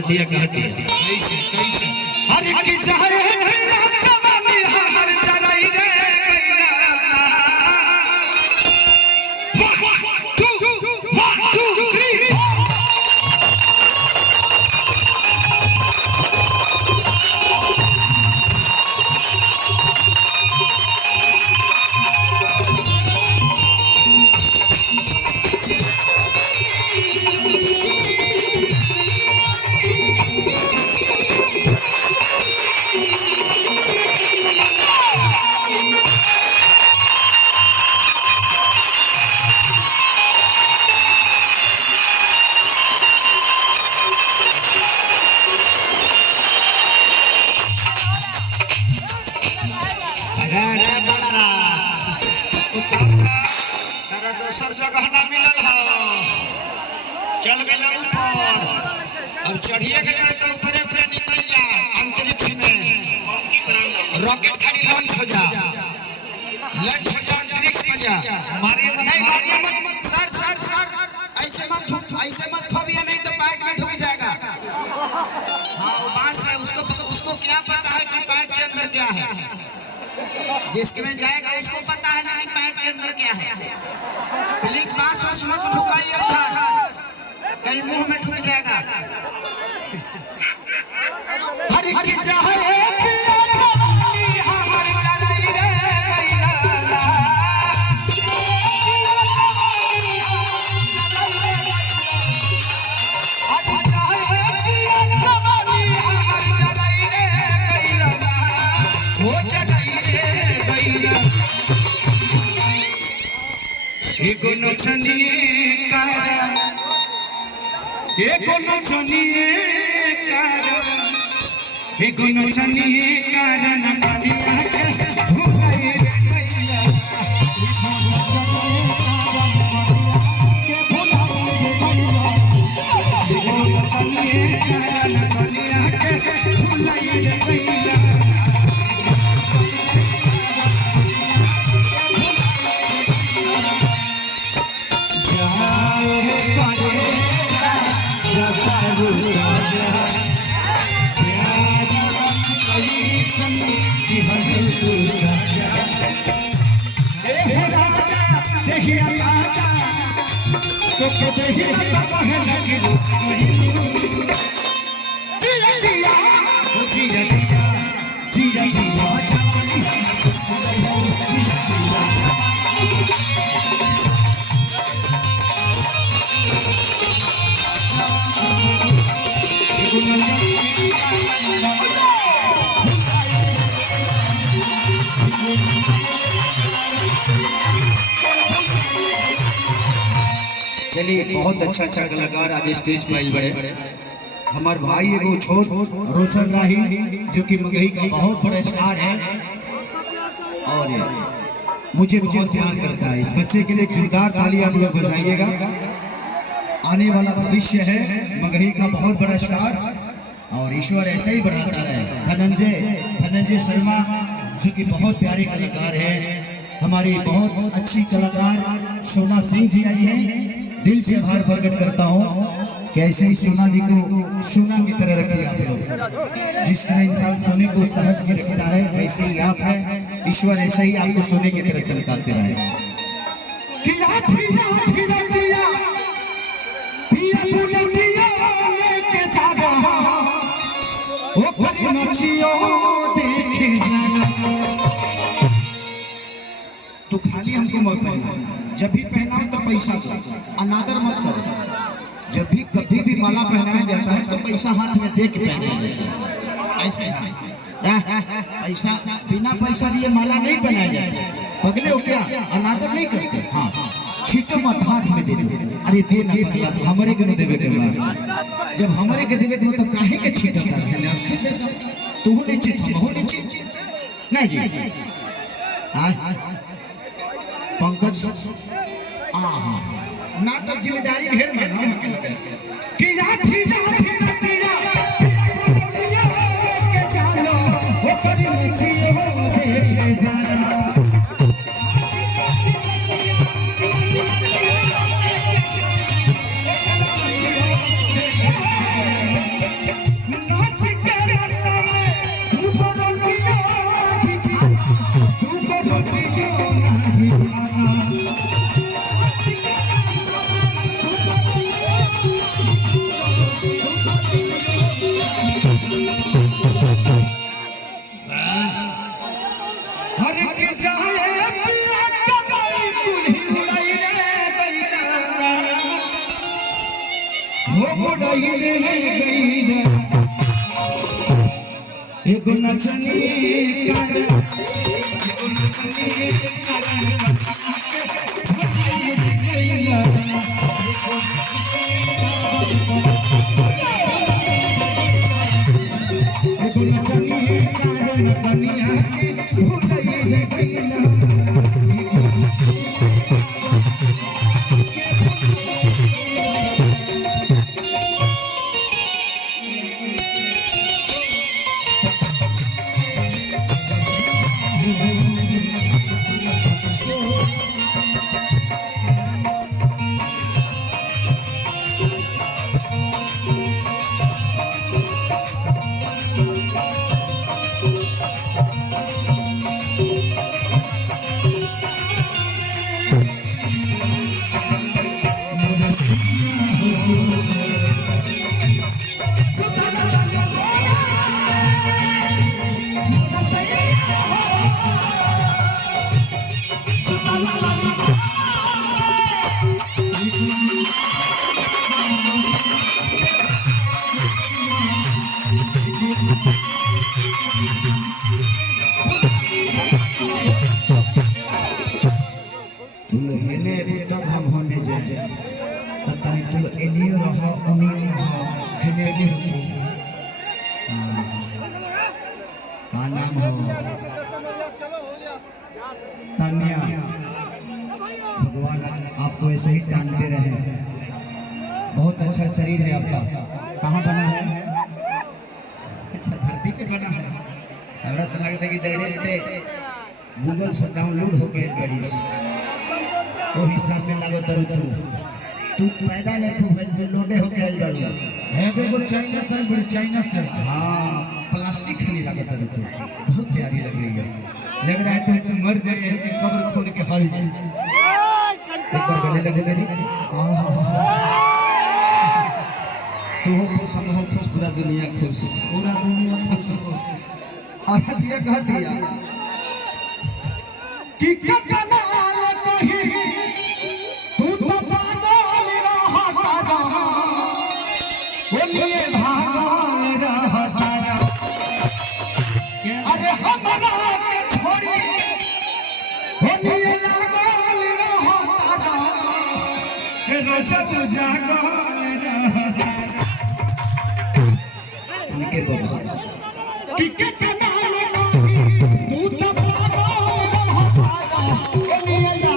औरतिया कहती है कैसे कैसे अरे कि चाहे जवानी हर चराई रे दोसर जगह ना मिलल है, चल गए ऊपर, अब चढ़िए गए तो ऊपर ऊपर निकल जा अंतरिक्ष में, रॉकेट खाली लॉन्च हो जा अंतरिक्ष में जा। मारिए मत सर ऐसे मत खोबिए, नहीं तो पैट में ढुक जाएगा। हाँ वो बांस है, उसको क्या पता है कि पैट के अंदर क्या है, जिसके में जाएगा उसको पता है ना कि पैट के अंदर क्या है। प्लीज बांस मत ढुकाइए उधर, कहीं मुंह में ढुक जाएगा। हर की चाहे एको नचनिए कारण पानिया के भुलाए चलिए बहुत अच्छा कलाकार आज स्टेज पर आए बड़े हमारे भाई एगो छोट रोशन राही जो कि मगही का बहुत बड़ा स्टार है और मुझे बहुत प्यार करता है। इस बच्चे के लिए जोरदार ताली आप लोग बजाइएगा। आने वाला भविष्य है, मगही का बहुत बड़ा स्टार और ईश्वर ऐसा ही बढ़ाता रहे। धनंजय शर्मा जो कि बहुत प्यारे कलाकार हैं, हमारी बहुत अच्छी कलाकार सोना सिंह जी आई हैं। दिल से आभार प्रकट करता हूँ कि ऐसे ही सोना जी को सोना की तरह रखिए आप लोग। जिस तरह इंसान सोने को सहज के रखता है वैसे ही आप हैं, ईश्वर ऐसे ही आपको सोने की तरह चमकाते रहे। तो खाली हमको मत पहना, जब भी पहनाओ तो पैसा दो, अनादर मत करो। जब भी कभी भी माला पहनाया जाता है तो पैसा हाथ में दे के पहनाया जाता है। ऐसे पैसा बिना पैसा दिए माला नहीं पहनाया जाता। पगले हो क्या, अनादर नहीं करते। हाँ छीटो मत, हाथ में दे दो। अरे दे ना पगला, हमारे के देवे के बाद जब हमारे के देवे के तो काहे के छीटो तू निश्चित हम निश्चित नहीं जी। पंकज ना तो जिम्मेदारी ढेर मानो कि बुढ़ई रे गई एगो नचनी कारण तब हम होने जाए पता नहीं तुम एनियो रहो अमीर रहो हेने भी का नाम हो तान्या भगवान आपको ऐसे ही टांगते रहे बहुत अच्छा शरीर है आपका कहाँ बना है अच्छा धरती पे बना है हमरा तो लगता है कि डायरेक्ट गूगल से डाउनलोड हो गए बड़ी वो हिसाब में लागो तरु तू पैदा लेखो भाई तो लोडे हो गए बड़ी है देखो चाइना से बड़ी चाइना से हाँ प्लास्टिक खाली लागो तरु बहुत प्यारी लग रही है लग रहा है तो मर जाए कि कब्र खोद के हल जाए एक बार गले लगे मेरी तू हो खुश हम हो खुश पूरा दुनिया खुश और दिया कह दिया कि कतना कहीं तू तो पागल रहता बोलिए भागल रहता अरे हमरा के छोड़ी बोलिए लागल रहता के रोजा तो जागल रहता उनके बाबा कि कतना कहीं